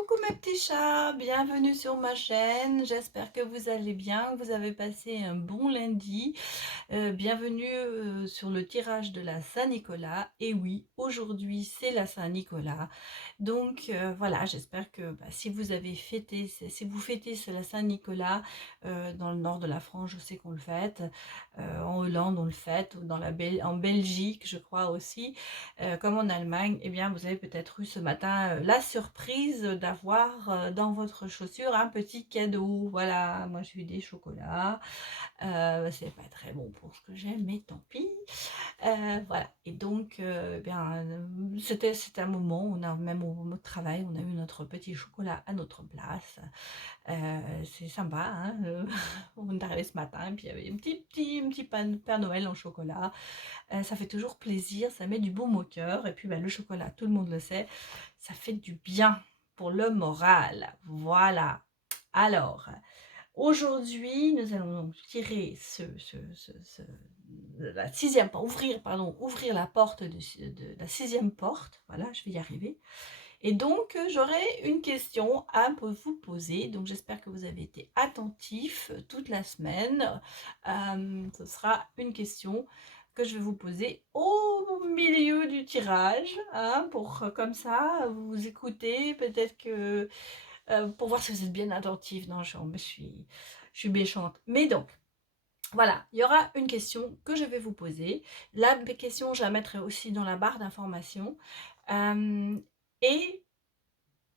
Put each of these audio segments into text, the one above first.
Coucou mes petits chats, bienvenue sur ma chaîne, j'espère que vous allez bien, que vous avez passé un bon lundi. Bienvenue sur le tirage de la Saint-Nicolas. Et oui, aujourd'hui c'est la Saint-Nicolas. Donc voilà, j'espère que si vous avez fêté, si vous fêtez c'est la Saint-Nicolas, dans le nord de la France, je sais qu'on le fête, en Hollande on le fête, ou en Belgique je crois aussi, comme en Allemagne, eh bien vous avez peut-être eu ce matin la surprise d'avoir dans votre chaussure un petit cadeau. Voilà, moi j'ai eu des chocolats. C'est pas très bon pour ce que j'aime, mais tant pis. Voilà, et donc c'était un moment, on a même au travail, on a eu notre petit chocolat à notre place. C'est sympa, hein, on est arrivé ce matin, et puis il y avait un petit Père Noël en chocolat. Ça fait toujours plaisir, ça met du baume au cœur, et puis le chocolat, tout le monde le sait, ça fait du bien pour le moral. Voilà. Alors, aujourd'hui, nous allons donc tirer la sixième, ouvrir la porte de la sixième porte. Voilà, je vais y arriver. Et donc, j'aurai une question à vous poser. Donc, j'espère que vous avez été attentifs toute la semaine. Ce sera une question que je vais vous poser au milieu du tirage, hein, pour comme ça, vous écoutez, peut-être que pour voir si vous êtes bien attentif. Non, je suis méchante. Mais donc, voilà, il y aura une question que je vais vous poser. La question, je la mettrai aussi dans la barre d'informations. Et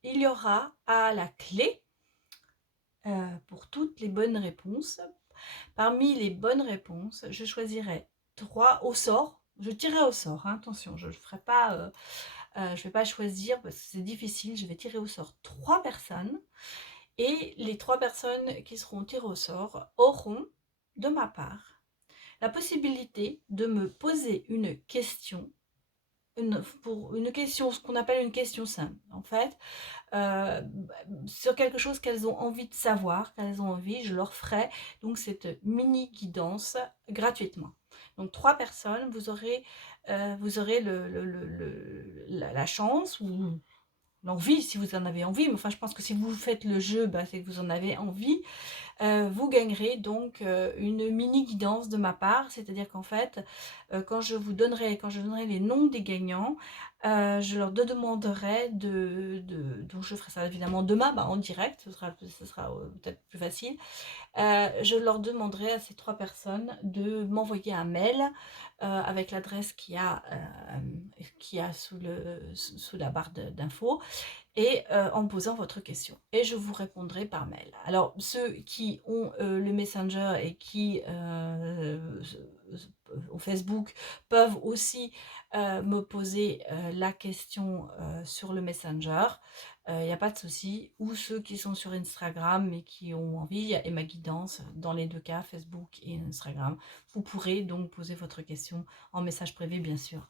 il y aura à la clé, pour toutes les bonnes réponses. Parmi les bonnes réponses, je choisirai 3 au sort. Je tirerai au sort, hein, attention, je ne ferai pas... je vais pas choisir parce que c'est difficile. Je vais tirer au sort 3 personnes. Et les 3 personnes qui seront tirées au sort auront, de ma part, la possibilité de me poser une question, pour une question, ce qu'on appelle une question simple, en fait, sur quelque chose qu'elles ont envie de savoir, qu'elles ont envie, je leur ferai donc cette mini guidance gratuitement. Donc 3 personnes, vous aurez la chance, ou l'envie, si vous en avez envie, mais enfin je pense que si vous faites le jeu, c'est que vous en avez envie. Vous gagnerez donc une mini guidance de ma part, c'est-à-dire qu'en fait, quand je donnerai les noms des gagnants, je leur demanderai donc je ferai ça évidemment demain, en direct, ce sera peut-être plus facile. Je leur demanderai à ces 3 personnes de m'envoyer un mail avec l'adresse qu'il y a sous la barre d'infos, et en me posant votre question. Et je vous répondrai par mail. Alors, ceux qui ont le Messenger et qui au Facebook peuvent aussi me poser la question sur le Messenger. Il n'y a pas de souci. Ou ceux qui sont sur Instagram et qui ont envie, et ma guidance dans les deux cas, Facebook et Instagram. Vous pourrez donc poser votre question en message privé, bien sûr.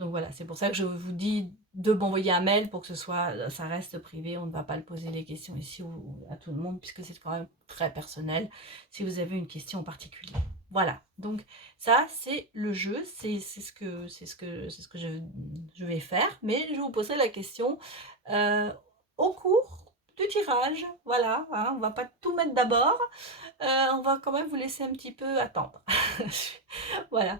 Donc voilà, c'est pour ça que je vous dis de m'envoyer un mail pour que ça reste privé. On ne va pas le poser les questions ici à tout le monde, puisque c'est quand même très personnel si vous avez une question en particulier. Voilà, donc ça c'est le jeu, c'est ce que je vais faire, mais je vous poserai la question au cours du tirage. Voilà, hein, on va pas tout mettre d'abord, on va quand même vous laisser un petit peu attendre. Voilà.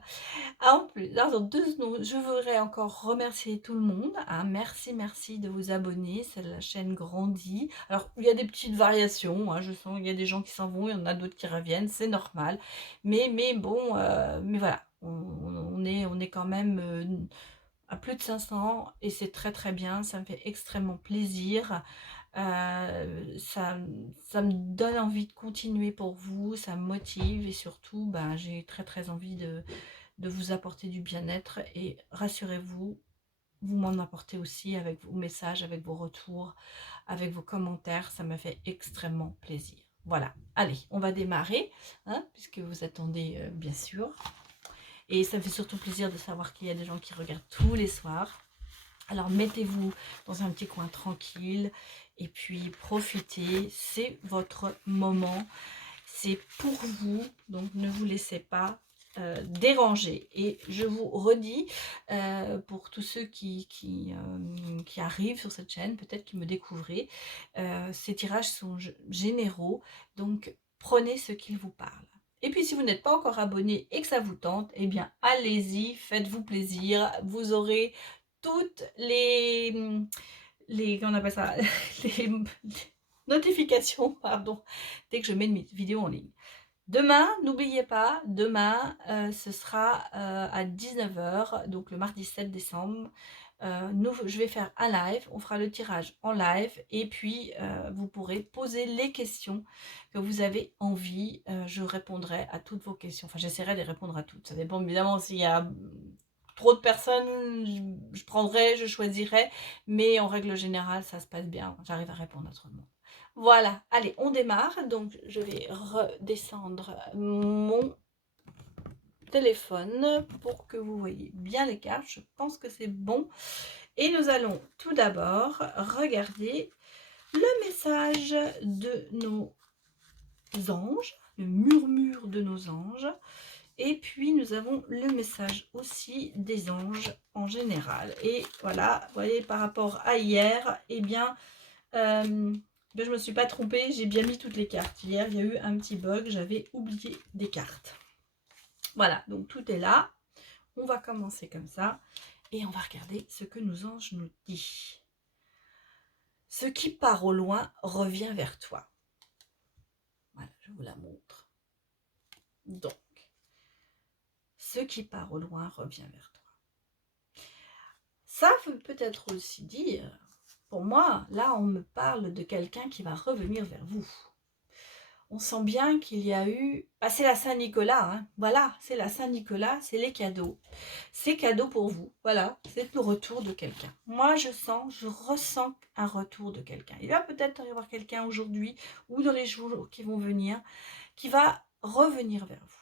En plus, alors je voudrais encore remercier tout le monde, hein. Merci de vous abonner, la chaîne grandit. Alors, il y a des petites variations, hein, je sens qu'il y a des gens qui s'en vont, il y en a d'autres qui reviennent, c'est normal. Mais bon, mais voilà, on est quand même à plus de 500, et c'est très bien, ça me fait extrêmement plaisir. Ça me donne envie de continuer pour vous, ça me motive, et surtout, j'ai très envie de vous apporter du bien-être. Et rassurez-vous, vous m'en apportez aussi avec vos messages, avec vos retours, avec vos commentaires. Ça me fait extrêmement plaisir. Voilà, allez, on va démarrer, hein, puisque vous attendez bien sûr. Et ça me fait surtout plaisir de savoir qu'il y a des gens qui regardent tous les soirs. Alors mettez-vous dans un petit coin tranquille et puis profitez, c'est votre moment, c'est pour vous, donc ne vous laissez pas déranger. Et je vous redis, pour tous ceux qui arrivent sur cette chaîne, peut-être qui me découvrez, ces tirages sont généraux, donc prenez ce qu'il vous parle. Et puis si vous n'êtes pas encore abonné et que ça vous tente, eh bien allez-y, faites-vous plaisir, vous aurez toutes comment on appelle ça, les notifications, pardon, dès que je mets une vidéo en ligne. Demain, n'oubliez pas, demain, ce sera à 19h, donc le mardi 7 décembre. Je vais faire un live, on fera le tirage en live et puis vous pourrez poser les questions que vous avez envie. Je répondrai à toutes vos questions. Enfin, j'essaierai de répondre à toutes. Ça dépend évidemment s'il y a trop de personnes, je prendrai, je choisirai. Mais en règle générale, ça se passe bien. J'arrive à répondre à tout le monde. Voilà, allez, on démarre. Donc, je vais redescendre mon téléphone pour que vous voyez bien les cartes. Je pense que c'est bon. Et nous allons tout d'abord regarder le message de nos anges, le murmure de nos anges. Et puis, nous avons le message aussi des anges en général. Et voilà, vous voyez, par rapport à hier, eh bien, je ne me suis pas trompée, j'ai bien mis toutes les cartes. Hier, il y a eu un petit bug, j'avais oublié des cartes. Voilà, donc tout est là. On va commencer comme ça. Et on va regarder ce que nos anges nous disent. Ce qui part au loin revient vers toi. Voilà, je vous la montre. Donc, ce qui part au loin revient vers toi. Ça veut peut-être aussi dire, pour moi, là on me parle de quelqu'un qui va revenir vers vous. On sent bien qu'il y a eu... Ah, c'est la Saint-Nicolas, hein. Voilà, c'est la Saint-Nicolas, c'est les cadeaux. C'est cadeau pour vous, voilà, c'est le retour de quelqu'un. Moi, je ressens un retour de quelqu'un. Il va peut-être y avoir quelqu'un aujourd'hui ou dans les jours qui vont venir qui va revenir vers vous.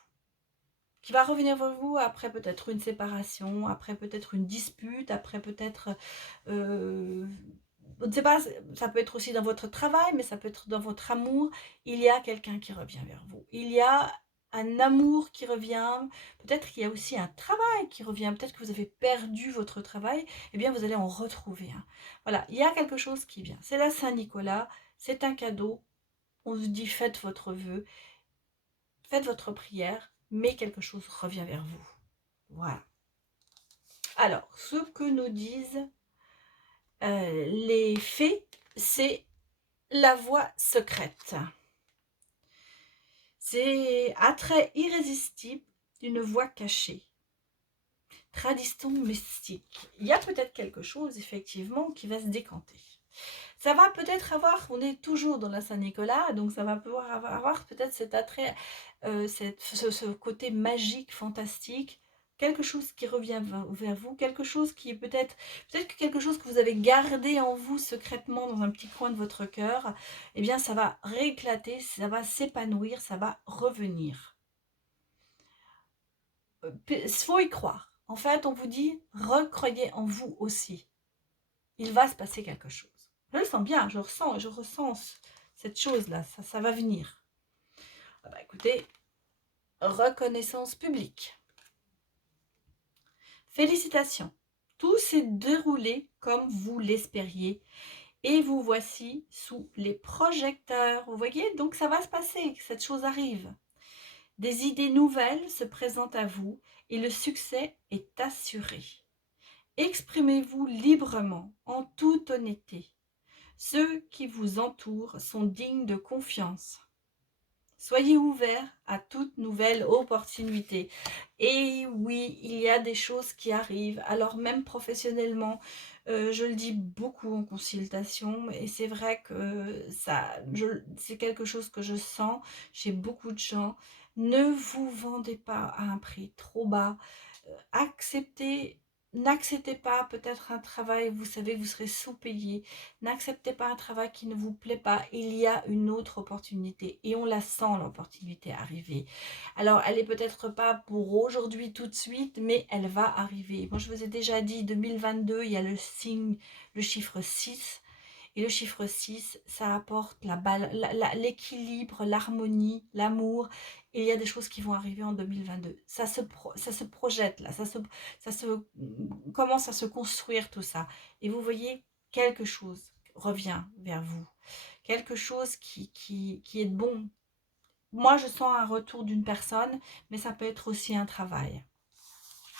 Qui va revenir vers vous après peut-être une séparation, après peut-être une dispute, après peut-être... je ne sais pas, ça peut être aussi dans votre travail, mais ça peut être dans votre amour. Il y a quelqu'un qui revient vers vous. Il y a un amour qui revient. Peut-être qu'il y a aussi un travail qui revient. Peut-être que vous avez perdu votre travail. Eh bien, vous allez en retrouver un. Voilà, il y a quelque chose qui vient. C'est la Saint-Nicolas. C'est un cadeau. On vous dit, faites votre vœu. Faites votre prière. Mais quelque chose revient vers vous. Voilà. Alors, ce que nous disent les fées, c'est la voie secrète. C'est attrait irrésistible d'une voie cachée. Tradition mystique. Il y a peut-être quelque chose, effectivement, qui va se décanter. Ça va peut-être avoir, on est toujours dans la Saint-Nicolas, donc ça va pouvoir avoir peut-être cet attrait, ce côté magique, fantastique, quelque chose qui revient vers vous, quelque chose qui est peut-être que quelque chose que vous avez gardé en vous secrètement dans un petit coin de votre cœur, eh bien ça va rééclater, ça va s'épanouir, ça va revenir. Il faut y croire. En fait, on vous dit, recroyez en vous aussi. Il va se passer quelque chose. Je le sens bien, je ressens cette chose-là, ça va venir. Ah bah écoutez, reconnaissance publique. Félicitations, tout s'est déroulé comme vous l'espériez et vous voici sous les projecteurs. Vous voyez, donc ça va se passer, cette chose arrive. Des idées nouvelles se présentent à vous et le succès est assuré. Exprimez-vous librement, en toute honnêteté. Ceux qui vous entourent sont dignes de confiance. Soyez ouverts à toute nouvelle opportunité. Et oui, il y a des choses qui arrivent. Alors même professionnellement, je le dis beaucoup en consultation. Et c'est vrai que c'est quelque chose que je sens chez beaucoup de gens. Ne vous vendez pas à un prix trop bas. N'acceptez pas peut-être un travail, vous savez que vous serez sous-payé. N'acceptez pas un travail qui ne vous plaît pas. Il y a une autre opportunité et on la sent, l'opportunité arriver. Alors, elle n'est peut-être pas pour aujourd'hui tout de suite, mais elle va arriver. Moi, je vous ai déjà dit, 2022, il y a le signe, le chiffre 6. Et le chiffre 6, ça apporte l'équilibre, l'harmonie, l'amour. Et il y a des choses qui vont arriver en 2022. Ça se projette là, ça se commence à se construire tout ça. Et vous voyez, quelque chose revient vers vous. Quelque chose qui est de bon. Moi, je sens un retour d'une personne, mais ça peut être aussi un travail.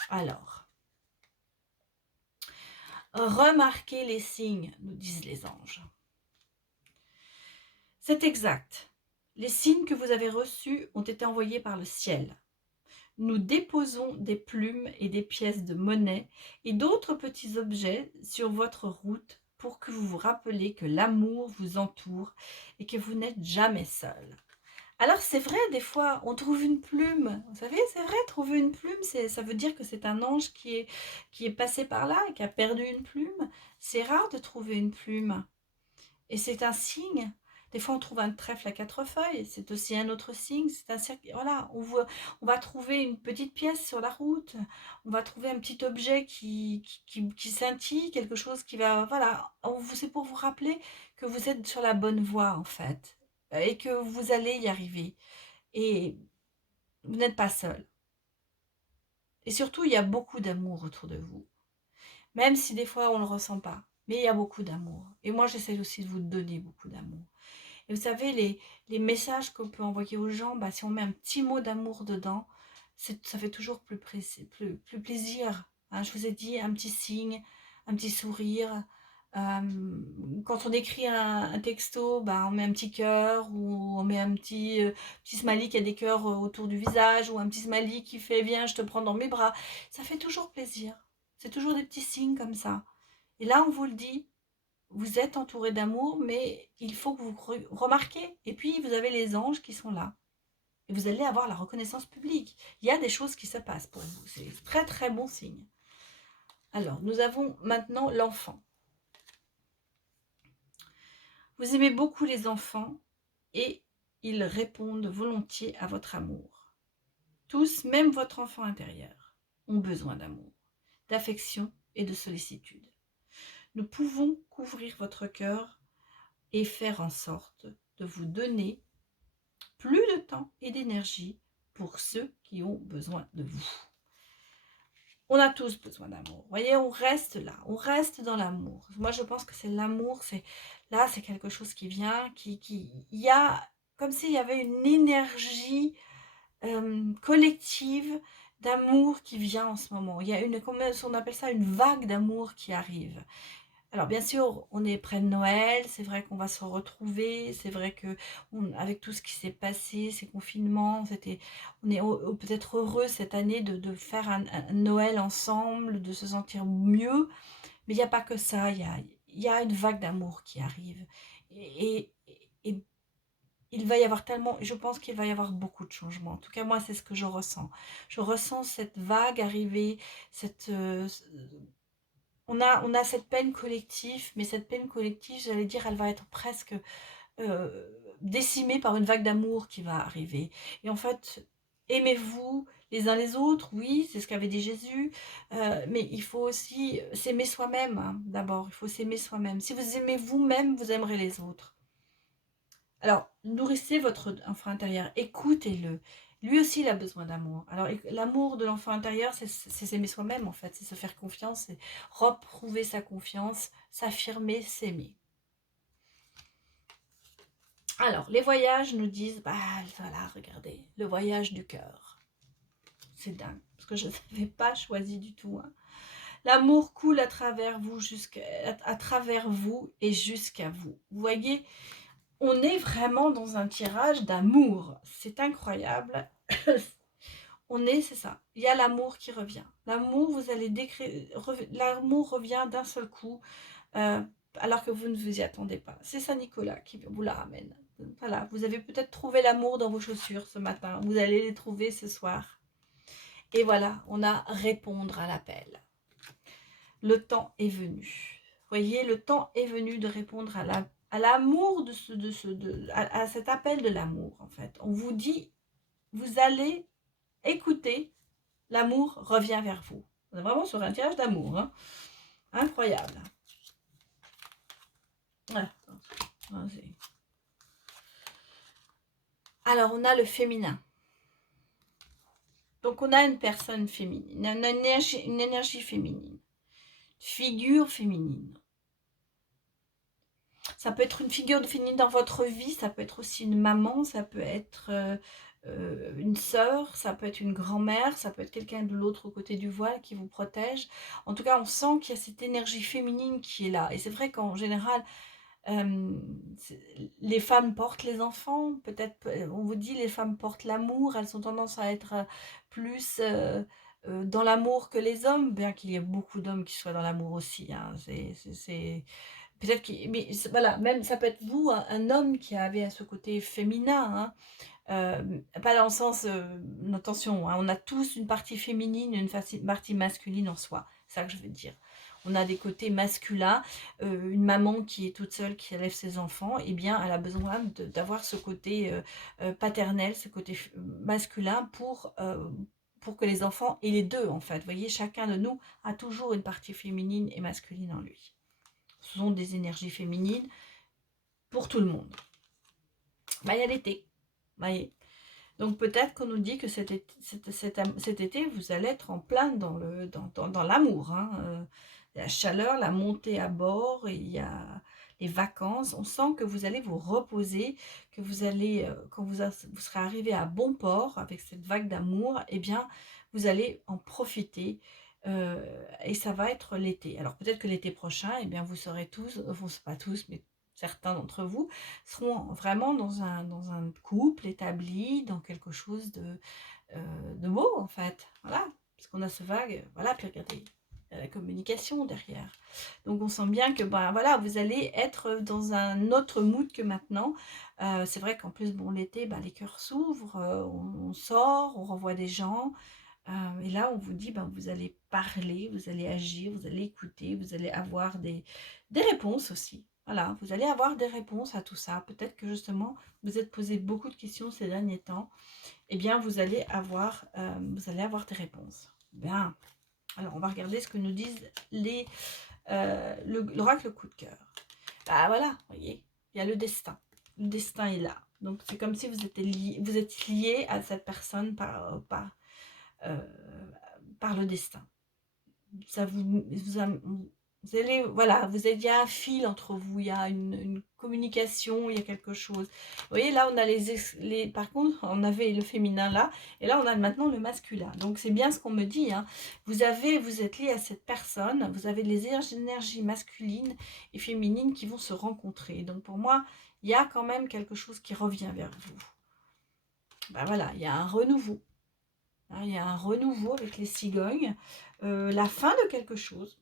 Alors, remarquez les signes, nous disent les anges. C'est exact. Les signes que vous avez reçus ont été envoyés par le ciel. Nous déposons des plumes et des pièces de monnaie et d'autres petits objets sur votre route pour que vous vous rappeliez que l'amour vous entoure et que vous n'êtes jamais seul. Alors c'est vrai, des fois, on trouve une plume. Vous savez, c'est vrai, trouver une plume, ça veut dire que c'est un ange qui est passé par là et qui a perdu une plume. C'est rare de trouver une plume. Et c'est un signe. Des fois, on trouve un trèfle à 4 feuilles. C'est aussi un autre signe. C'est un cercle. Voilà, on va trouver une petite pièce sur la route. On va trouver un petit objet qui scintille, quelque chose qui va... Voilà, c'est pour vous rappeler que vous êtes sur la bonne voie, en fait. Et que vous allez y arriver. Et vous n'êtes pas seul. Et surtout, il y a beaucoup d'amour autour de vous. Même si des fois, on ne le ressent pas. Mais il y a beaucoup d'amour. Et moi, j'essaie aussi de vous donner beaucoup d'amour. Et vous savez, les messages qu'on peut envoyer aux gens, bah, si on met un petit mot d'amour dedans, ça fait toujours plus plaisir. Hein, je vous ai dit, un petit signe, un petit sourire. Quand on écrit un texto, bah, on met un petit cœur ou on met un petit smiley qui a des cœurs autour du visage ou un petit smiley qui fait «Viens, je te prends dans mes bras». Ça fait toujours plaisir. C'est toujours des petits signes comme ça. Et là, on vous le dit, vous êtes entouré d'amour, mais il faut que vous remarquez. Et puis, vous avez les anges qui sont là. Et vous allez avoir la reconnaissance publique. Il y a des choses qui se passent pour vous. C'est très, très bon signe. Alors, nous avons maintenant l'enfant. Vous aimez beaucoup les enfants et ils répondent volontiers à votre amour. Tous, même votre enfant intérieur, ont besoin d'amour, d'affection et de sollicitude. Nous pouvons couvrir votre cœur et faire en sorte de vous donner plus de temps et d'énergie pour ceux qui ont besoin de vous. On a tous besoin d'amour. Vous voyez, on reste là, on reste dans l'amour. Moi, je pense que c'est l'amour, c'est quelque chose qui vient, il y a comme s'il y avait une énergie collective d'amour qui vient en ce moment. Il y a on appelle ça une vague d'amour qui arrive. Alors bien sûr, on est près de Noël, c'est vrai qu'on va se retrouver, c'est vrai que avec tout ce qui s'est passé, ces confinements, on est peut-être heureux cette année de faire un Noël ensemble, de se sentir mieux, mais il n'y a pas que ça, il y a une vague d'amour qui arrive. Et il va y avoir tellement, je pense qu'il va y avoir beaucoup de changements. En tout cas, moi, c'est ce que je ressens. Je ressens cette vague arriver, on a cette peine collective, mais cette peine collective, j'allais dire, elle va être presque décimée par une vague d'amour qui va arriver. Et en fait, aimez-vous les uns les autres, oui, c'est ce qu'avait dit Jésus, mais il faut aussi s'aimer soi-même, hein, d'abord, il faut s'aimer soi-même. Si vous aimez vous-même, vous aimerez les autres. Alors, nourrissez votre enfant intérieur, écoutez-le. Lui aussi, il a besoin d'amour. Alors, l'amour de l'enfant intérieur, c'est s'aimer soi-même, en fait. C'est se faire confiance, c'est retrouver sa confiance, s'affirmer, s'aimer. Alors, les voyages nous disent, bah voilà, regardez, le voyage du cœur. C'est dingue, parce que je n'avais pas choisi du tout. Hein. L'amour coule à travers vous et jusqu'à vous. Vous voyez, on est vraiment dans un tirage d'amour. C'est incroyable. C'est ça. Il y a l'amour qui revient. L'amour, vous allez l'amour revient d'un seul coup, alors que vous ne vous y attendez pas. C'est Saint Nicolas qui vous la ramène. Voilà, vous avez peut-être trouvé l'amour dans vos chaussures ce matin. Vous allez les trouver ce soir. Et voilà, on a répondre à l'appel. Le temps est venu. Vous voyez, le temps est venu de répondre à l'amour, à cet appel de l'amour, en fait. On vous dit, vous allez écouter, l'amour revient vers vous. On est vraiment sur un tirage d'amour. Hein. Incroyable. Ouais. Alors, on a le féminin. Donc, on a une personne féminine, une énergie féminine, figure féminine. Ça peut être une figure féminine dans votre vie, ça peut être aussi une maman, ça peut être une sœur, ça peut être une grand-mère, ça peut être quelqu'un de l'autre côté du voile qui vous protège. En tout cas, on sent qu'il y a cette énergie féminine qui est là. Et c'est vrai qu'en général, les femmes portent les enfants, peut-être, on vous dit les femmes portent l'amour, elles ont tendance à être plus dans l'amour que les hommes, bien qu'il y ait beaucoup d'hommes qui soient dans l'amour aussi, hein. Peut-être que, mais voilà, même ça peut être vous, un homme qui avait ce côté féminin, hein, pas dans le sens, attention, hein, on a tous une partie féminine, une partie masculine en soi, c'est ça que je veux dire. On a des côtés masculins, une maman qui est toute seule, qui élève ses enfants, eh bien, elle a besoin d'avoir ce côté paternel, ce côté masculin pour que les enfants aient les deux, en fait. Vous voyez, chacun de nous a toujours une partie féminine et masculine en lui. Ce sont des énergies féminines pour tout le monde. Bah, il y a l'été, voyez. Donc peut-être qu'on nous dit que cet été, vous allez être en plein dans l'amour. Hein. La chaleur, la montée à bord, il y a les vacances. On sent que vous allez vous reposer, que vous allez, quand vous serez arrivé à bon port avec cette vague d'amour, eh bien, vous allez en profiter. Et ça va être l'été. Alors peut-être que l'été prochain, eh bien, vous serez tous, enfin, pas tous, mais certains d'entre vous, seront vraiment dans un couple établi, dans quelque chose de beau, en fait. Voilà, parce qu'on a ce vague, voilà, puis regardez, il y a la communication derrière. Donc on sent bien que, ben voilà, vous allez être dans un autre mood que maintenant. C'est vrai qu'en plus, bon, l'été, ben, les cœurs s'ouvrent, on sort, on revoit des gens. Et là, on vous dit, ben, vous allez parler, vous allez agir, vous allez écouter, vous allez avoir des réponses aussi. Voilà, vous allez avoir des réponses à tout ça. Peut-être que justement, vous êtes posé beaucoup de questions ces derniers temps. Eh bien, vous allez avoir des réponses. Bien. Alors, on va regarder ce que nous disent l'oracle coup de cœur. Ah voilà, vous voyez, il y a le destin. Le destin est là. Donc, c'est comme si vous êtes lié à cette personne euh, par le destin. Ça vous allez, voilà, il y a un fil entre vous, il y a une communication, il y a quelque chose. Vous voyez, là, on a par contre, on avait le féminin là, et là, on a maintenant le masculin. Donc, c'est bien ce qu'on me dit, hein. Vous êtes lié à cette personne, vous avez les énergies masculines et féminines qui vont se rencontrer. Donc, pour moi, il y a quand même quelque chose qui revient vers vous. Ben voilà, il y a un renouveau. Hein, il y a un renouveau avec les cigognes, la fin de quelque chose,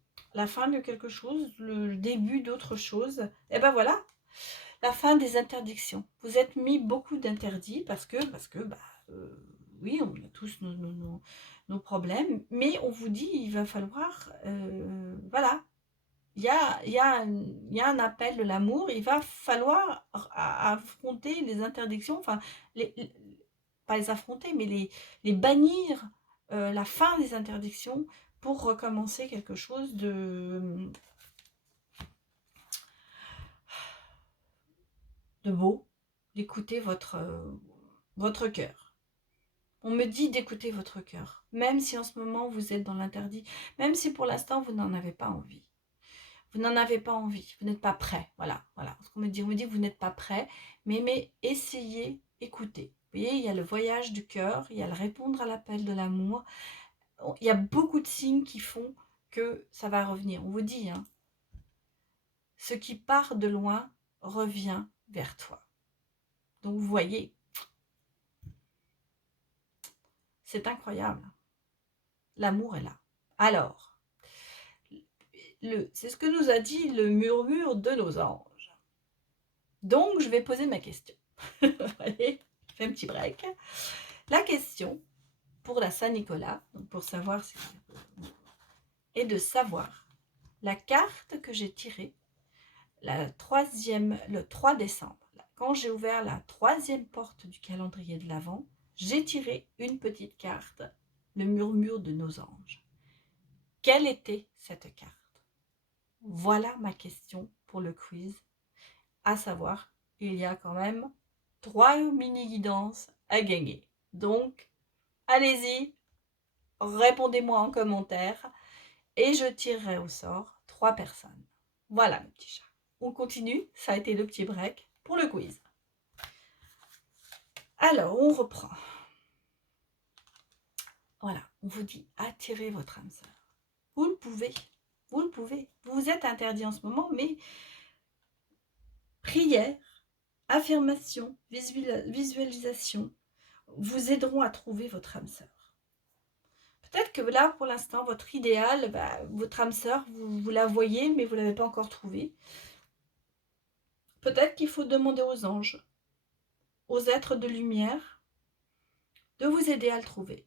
le début d'autre chose. Et ben voilà, la fin des interdictions. Vous êtes mis beaucoup d'interdits parce que bah, oui, on a tous nos problèmes, mais on vous dit il va falloir, voilà, il y a un appel de l'amour, il va falloir affronter les interdictions, enfin, pas les affronter, mais les bannir, la fin des interdictions pour recommencer quelque chose de beau, d'écouter votre cœur. On me dit d'écouter votre cœur, même si en ce moment vous êtes dans l'interdit, même si pour l'instant vous n'en avez pas envie. Vous n'en avez pas envie, vous n'êtes pas prêt. Voilà. Ce qu'on me dit, on me dit que vous n'êtes pas prêt, mais essayez, écoutez. Vous voyez, il y a le voyage du cœur, il y a le répondre à l'appel de l'amour. Il y a beaucoup de signes qui font que ça va revenir. On vous dit, hein, ce qui part de loin revient vers toi. Donc vous voyez, c'est incroyable. L'amour est là. Alors, c'est ce que nous a dit le murmure de nos anges. Donc, je vais poser ma question. Allez, je fais un petit break. La question pour la Saint-Nicolas, donc pour savoir est de savoir la carte que j'ai tirée le 3 décembre. Quand j'ai ouvert la 3e porte du calendrier de l'Avent, j'ai tiré une petite carte, le murmure de nos anges. Quelle était cette carte? Voilà ma question pour le quiz. à savoir, il y a quand même 3 mini-guidances à gagner. Donc, allez-y, répondez-moi en commentaire et je tirerai au sort 3 personnes. Voilà mes petits chats. On continue, ça a été le petit break pour le quiz. Alors, on reprend. Voilà, on vous dit attirez votre âme sœur. Vous le pouvez, vous le pouvez. Vous vous êtes interdit en ce moment, mais prière, affirmation, visualisation vous aideront à trouver votre âme sœur. Peut-être que là, pour l'instant, votre idéal, votre âme sœur, vous la voyez, mais vous ne l'avez pas encore trouvée. Peut-être qu'il faut demander aux anges, aux êtres de lumière, de vous aider à le trouver.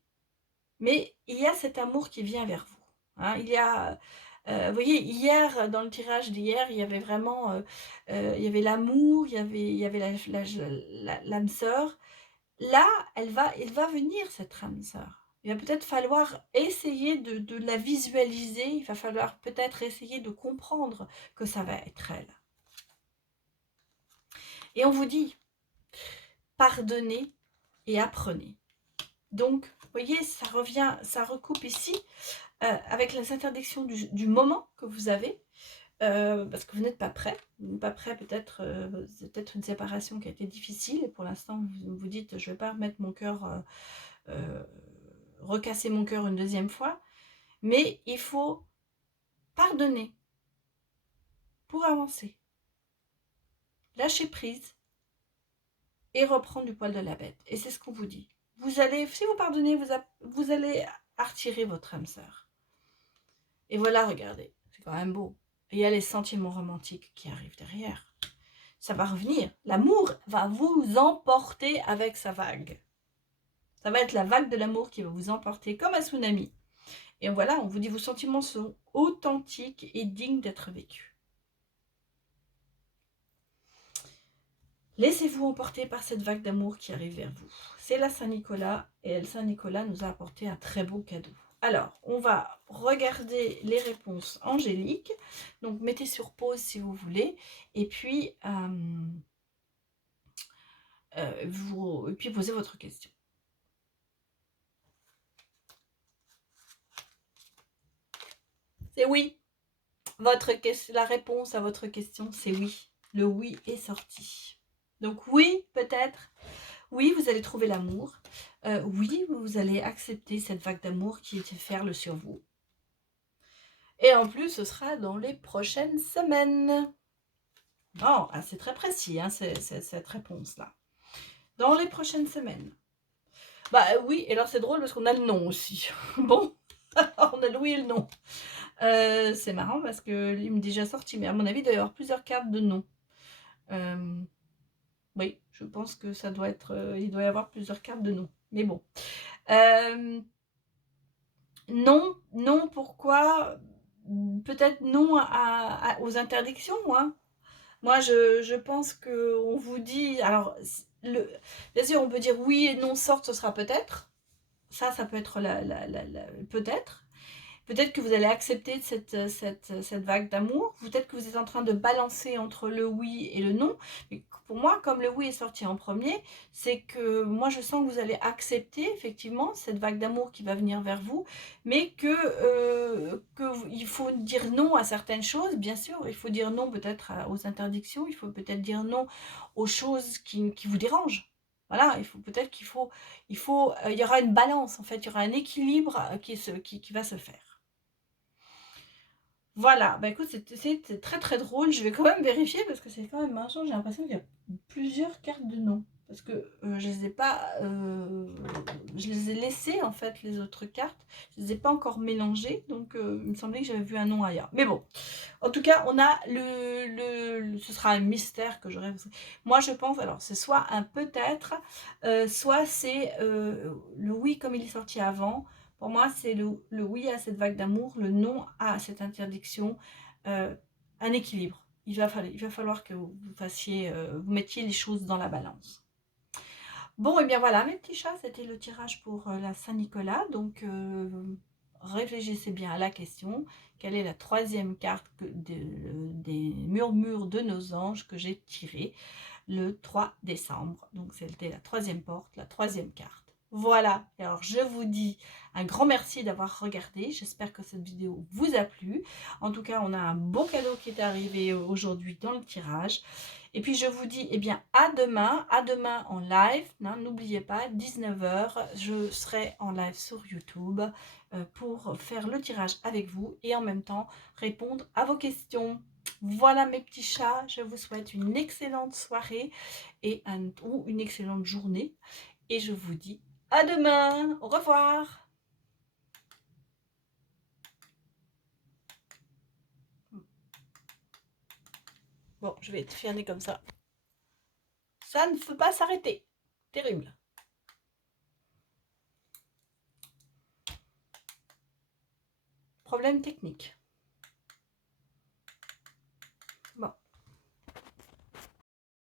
Mais il y a cet amour qui vient vers vous. Hein, il y a, vous voyez, hier, dans le tirage d'hier, il y avait vraiment, il y avait l'amour, il y avait l'âme sœur. Là, il va venir cette âme sœur. Il va peut-être falloir essayer de la visualiser, il va falloir peut-être essayer de comprendre que ça va être elle. Et on vous dit, pardonnez et apprenez. Donc, vous voyez, ça revient, ça recoupe ici avec les interdictions du moment que vous avez, parce que vous n'êtes pas prêt. Vous n'êtes pas prêt, peut-être, c'est peut-être une séparation qui a été difficile, et pour l'instant, vous vous dites, je ne vais pas remettre mon cœur, recasser mon cœur une deuxième fois, mais il faut pardonner pour avancer, lâcher prise et reprendre du poil de la bête. Et c'est ce qu'on vous dit. Vous allez, si vous pardonnez, vous allez retirer votre âme sœur. Et voilà, regardez, c'est quand même beau. Et il y a les sentiments romantiques qui arrivent derrière. Ça va revenir. L'amour va vous emporter avec sa vague. Ça va être la vague de l'amour qui va vous emporter comme un tsunami. Et voilà, on vous dit, vos sentiments sont authentiques et dignes d'être vécus. Laissez-vous emporter par cette vague d'amour qui arrive vers vous. C'est la Saint-Nicolas, et Saint-Nicolas nous a apporté un très beau cadeau. Alors, on va regarder les réponses angéliques. Donc, mettez sur pause si vous voulez. Et puis, posez votre question. C'est oui. La réponse à votre question, c'est oui. Le oui est sorti. Donc oui, peut-être. Oui, vous allez trouver l'amour. Oui, vous allez accepter cette vague d'amour qui déferle sur vous. Et en plus, ce sera dans les prochaines semaines. Non, c'est très précis, hein, cette réponse-là. Dans les prochaines semaines. Bah oui, et alors c'est drôle parce qu'on a le nom aussi. Bon, on a le oui et le non. C'est marrant parce qu'il m'est déjà sorti, mais à mon avis, il doit y avoir plusieurs cartes de non. Oui, je pense que ça doit être... il doit y avoir plusieurs cartes de non. Mais bon. Non, non, pourquoi? Peut-être non aux interdictions, hein. Moi, je pense qu'on vous dit... Alors, bien sûr, on peut dire oui et non, sorte, ce sera peut-être. Ça peut être peut-être. Peut-être que vous allez accepter cette vague d'amour. Peut-être que vous êtes en train de balancer entre le oui et le non. Mais pour moi, comme le oui est sorti en premier, c'est que moi, je sens que vous allez accepter effectivement cette vague d'amour qui va venir vers vous, mais il faut dire non à certaines choses. Bien sûr, il faut dire non peut-être aux interdictions. Il faut peut-être dire non aux choses qui vous dérangent. Voilà, il y aura une balance en fait, il y aura un équilibre qui va se faire. Voilà, bah écoute, c'était très très drôle. Je vais quand même vérifier parce que c'est quand même marrant. J'ai l'impression qu'il y a plusieurs cartes de non. Parce que je les ai pas. Je les ai laissées en fait, les autres cartes. Je les ai pas encore mélangées. Donc il me semblait que j'avais vu un non ailleurs. Mais bon. En tout cas, on a ce sera un mystère que j'aurai. Moi je pense, alors c'est soit un peut-être, soit c'est le oui comme il est sorti avant. Pour moi, c'est le oui à cette vague d'amour, le non à cette interdiction, un équilibre. Il va falloir que vous vous mettiez les choses dans la balance. Bon, et bien voilà, mes petits chats, c'était le tirage pour la Saint-Nicolas. Donc, réfléchissez bien à la question. Quelle est la troisième carte des murmures de nos anges que j'ai tirée le 3 décembre. Donc c'était la troisième porte, la troisième carte. Voilà, et alors je vous dis un grand merci d'avoir regardé. J'espère que cette vidéo vous a plu. En tout cas, on a un beau cadeau qui est arrivé aujourd'hui dans le tirage. Et puis je vous dis eh bien à demain en live. N'oubliez pas, 19 h, je serai en live sur YouTube pour faire le tirage avec vous et en même temps répondre à vos questions. Voilà mes petits chats, je vous souhaite une excellente soirée ou une excellente journée. Et je vous dis à demain, au revoir. Bon, je vais être fermée comme ça. Ça ne peut pas s'arrêter. Terrible. Problème technique.